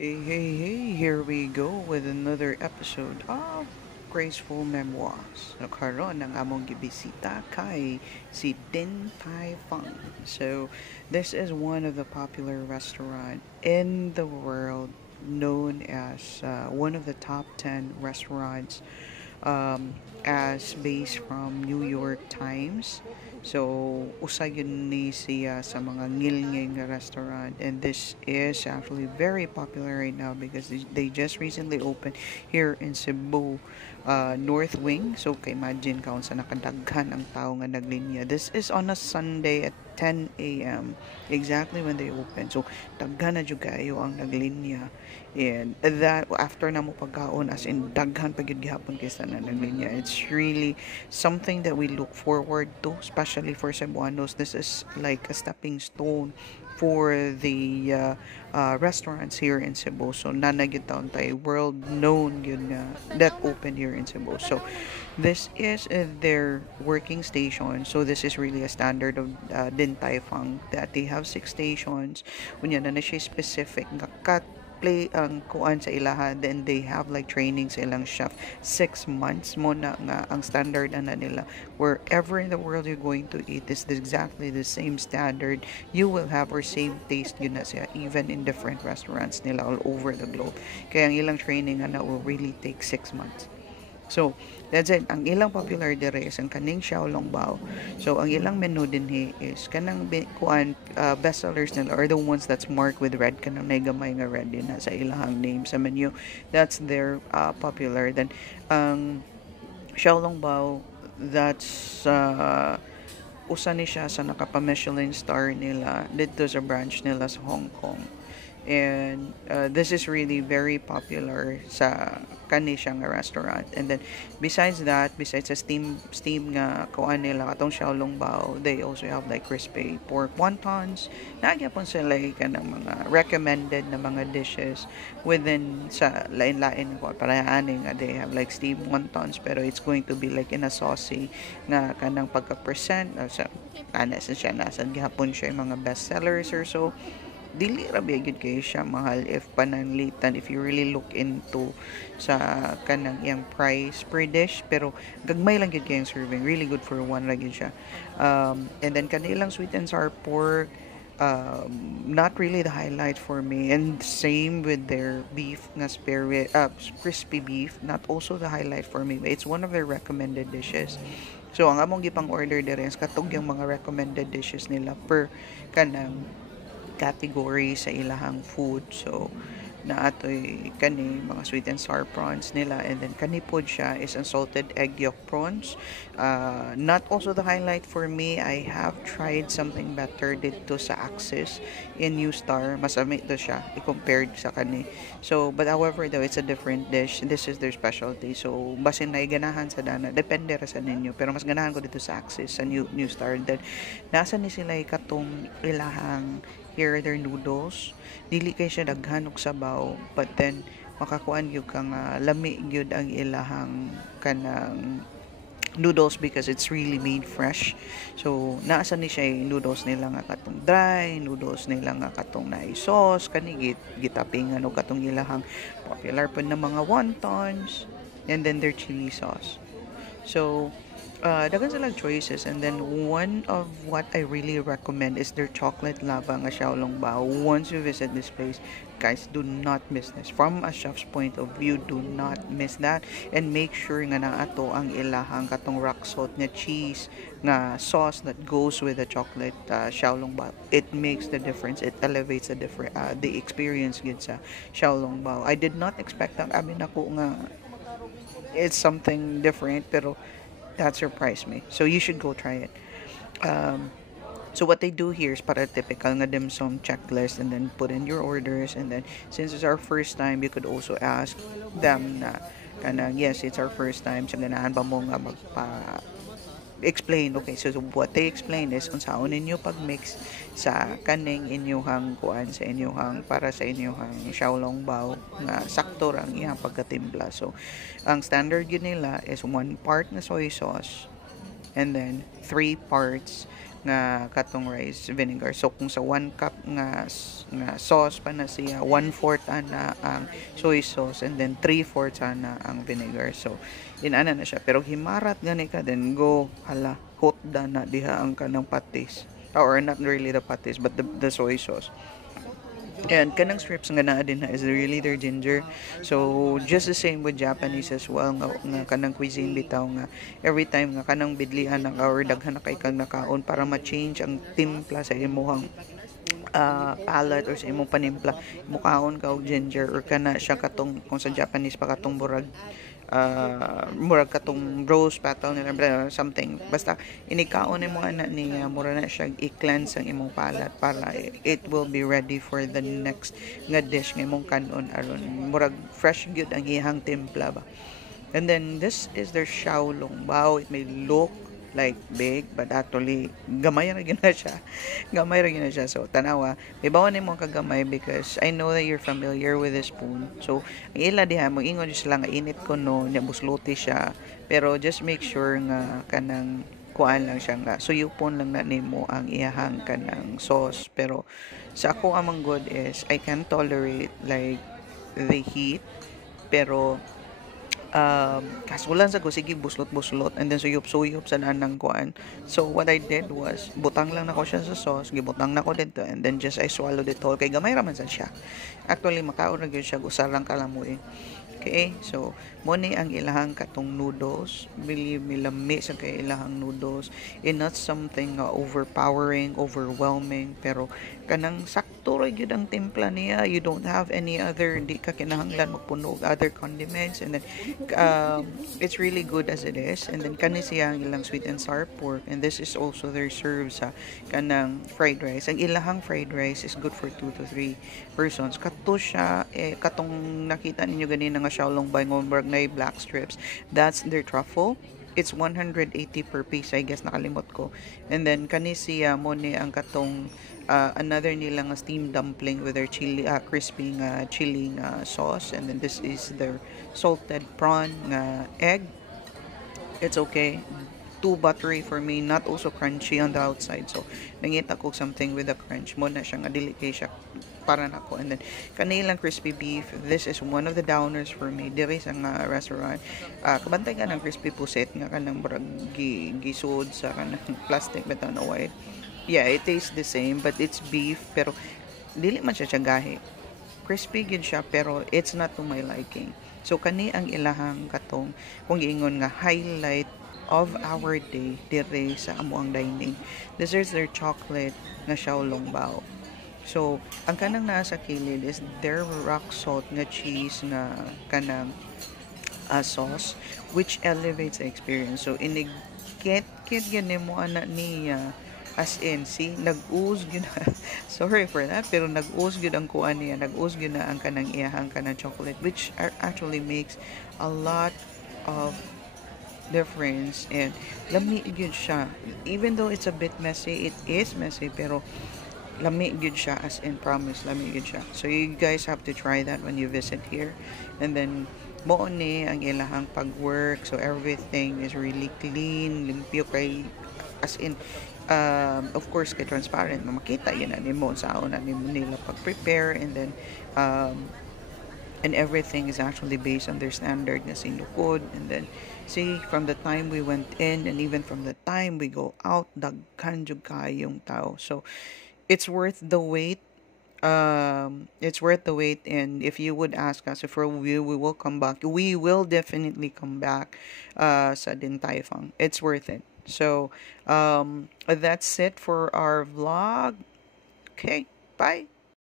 Hey, here we go with another episode of Graceful Memoirs. Nakaroon ng among gibisita kay si Din Tai Fung. So, this is one of the popular restaurant in the world known as one of the top 10 restaurants as based from New York Times. So, usa yun ni siya sa mga ngilngig nga restaurant, and this is actually very popular right now because they just recently opened here in Cebu, North Wing. So, kay imagine kaon sa nakadaghan ang tao nga naglinya. This is on a Sunday at 10 a.m. exactly when they open. So, daghan na jud kayo ang naglinya. And that after na mo pagkaon, as in daghan pag yun gihapon kaysa na naglinya. It's really something that we look forward to, especially for Cebuanos. This is like a stepping stone for the restaurants here in Cebu. So nanagid taon tayo world known yun nga that opened here in Cebu. So this is their working station. So this is really a standard of Din Tai Fung that they have 6 stations. Unya na siya specific nga cut play ang kuan sa ilaha, then they have like training sa ilang chef 6 months mo na nga ang standard ana nila. Wherever in the world you're going to eat is exactly the same standard you will have, or same taste yun na siya even in different restaurants nila all over the globe. Kaya ang ilang training ana will really take 6 months. So, that's it. Ang ilang popular dire is ang kaning Xiaolong Bao. So, ang ilang menu dinhi is kanang kuan best sellers nila are the ones that's marked with red, kanang nagamay nga red din na sa ilang name sa menu. That's their popular. Then ang Xiaolong Bao, that's usa ni siya sa nakapa-Michelin star nila dito sa branch nila sa Hong Kong. And this is really very popular sa kani siyang restaurant. And then besides that, besides sa steam nga kuan nila katong Xiaolong Bao, they also have like crispy pork wontons. Nagyapon sila kanang mga recommended na mga dishes within sa lain-lain ko para ani nga they have like steam wontons, pero it's going to be like in a saucy nga kanang pagka-present sa ana siya nasa gihapon siya yung mga best sellers or so. Dili ra gyud kay siya mahal if pananglitan, if you really look into sa kanang iyang price per dish, pero gagmay lang gyud kay ang serving, really good for one ra gyud siya. And then kanilang sweet and sour pork, not really the highlight for me, and same with their beef nga spare crispy beef, not also the highlight for me, but it's one of their recommended dishes. So ang among gipang order dire is katong yung mga recommended dishes nila per kanang category sa ilahang food. So na atoy kani mga sweet and sour prawns nila, and then kani pod siya is unsalted egg yolk prawns. Not also the highlight for me. I have tried something better dito sa Axis in New Star, mas amit do siya i-compared sa kani. So but however though, it's a different dish, this is their specialty. So basin na ganahan sa dana, depende ra sa ninyo, pero mas ganahan ko dito sa Axis sa New Star. Then nasa ni sila katong ilahang here their noodles, dili kay siya daghan og sabaw, but then makakuan gyud kang lami gyud ang ilahang kanang noodles because it's really made fresh. So naasa ni siya yung noodles nila nga katong dry, noodles nila nga katong na sauce kani gitapingan og katong ilahang popular po na mga wontons, and then their chili sauce. So daghan sila choices, and then one of what I really recommend is their chocolate lava nga Xiaolong Bao. Once you visit this place, guys, do not miss this. From a chef's point of view, do not miss that, and make sure nga na ato ang ilahang katong rock salt nga cheese nga sauce that goes with the chocolate Xiaolong Bao. It makes the difference. It elevates the experience gid sa Xiaolong Bao. I did not expect that. Abi nako nga it's something different, pero that surprised me. So you should go try it. So what they do here is para typical nga dim sum checklist, and then put in your orders, and then since it's our first time, you could also ask them na kanang yes, it's our first time, so ganahan ba mo nga magpa explain. Okay, so what they explain is kung saan ninyo pag-mix sa kaning inyuhang kuan sa inyuhang para sa inyuhang Xiaolong Bao nga sakto ang iyang pagkatimpla. So ang standard yun nila is 1 part na soy sauce, and then 3 parts nga katong rice vinegar. So kung sa 1 cup nga sauce pa na siya, 1/4 ana ang soy sauce, and then 3/4 ana ang vinegar. So inana na siya, pero himarat gani ka, then go hala hot na diha ang kanang patis, or not really the patis but the soy sauce. And kanang strips nga naa din na is really their ginger. So just the same with Japanese as well, nga kanang cuisine bitaw nga every time nga kanang bidlian na or daghan na kay kang nakaon para ma-change ang timpla sa imuhang palate or sa imong panimpla, mukaon ka og ginger, or kana siya katong kung sa Japanese pa katong murag katong rose petal nila something, basta inikaon mo ana niya, mura na siya i-cleanse ang imong palate para it will be ready for the next nga dish nga imong kanon aron murag fresh gyud ang iyang timpla ba. And then this is their xiaolong bao. It may look like big, but actually gamay ra gyud na siya. Gamay ra gyud na siya. So tanawa, ibawan nimo kagamay because I know that you're familiar with this spoon. So ang ila diha mo ingon sila nga init ko no, nya busluti siya. Pero just make sure nga kanang kuan lang siya nga suyupon lang na nimo ang iyahang kanang sauce. Pero sa ako amang good is I can tolerate like the heat, pero kasulan sa ko, sige buslot-buslot, and then suyop-suyop sa nang kuan. So what I did was butang lang nako siya sa sauce, gibutang nako dito, and then just I swallowed it whole kay gamay raman sa siya. Actually makaon na gyud siya, usarang kalamoy. Okay, so mo ni ang ilahang katong noodles. Believe me, lami sa kay ilahang noodles. And not something overpowering, overwhelming, pero kanang sakto ra gyud ang timpla niya. You don't have any other, di ka kinahanglan magpuno og other condiments, and then it's really good as it is. And then kani siya ang ilang sweet and sour pork, and this is also their serve sa kanang fried rice. Ang ilahang fried rice is good for 2 to 3 persons. Kato siya katong nakita ninyo ganina nga Xiaolong Bai Ngomberg na black strips. That's their truffle. It's 180 per piece, I guess, nakalimot ko. And then kani siya mo ni ang katong another nilang steamed dumpling with their chili, crispy chili sauce. And then this is their salted prawn egg. It's okay. Too buttery for me, not also crunchy on the outside. So nangita ko something with the crunch mo na siya nga dili kay siya para nako. And then kanilang crispy beef, this is one of the downers for me diri sa restaurant. Kabantay ka ng crispy puset nga kanang gisud sa kanang plastic bitaw na white. Yeah, it tastes the same, but it's beef, pero dili man siya gahi. Crispy gid siya, pero it's not to my liking. So kani ang ilahang katong kung giingon nga highlight of our day dire sa amuang dining. This is their chocolate na xiaolong bao. So ang kanang nasa kilid is their rock salt nga cheese nga kanang sauce, which elevates the experience. So inigkit gani mo ana niya, as in, see, nag-ooze yun na. Sorry for that, pero nag-ooze yun ang kuan niya, nag-ooze yun na ang kanang iyahang kanang chocolate, which actually makes a lot of difference. And lami gyud siya, even though it's a bit messy, it is messy, pero lami gyud siya, as in, promise, lami gyud siya. So you guys have to try that when you visit here. And then mo ni ang ilahang pag-work, so everything is really clean, limpyo kay, as in, of course kay transparent, makita yun na nimo sa una nila pag-prepare. And then and everything is actually based on their standard na sinukod. And then see, from the time we went in and even from the time we go out, daghan jud kayong tao. So it's worth the wait. It's worth the wait. And if you would ask us if we will come back, we will definitely come back sa Din Tai Fung. It's worth it. So that's it for our vlog. Okay, bye.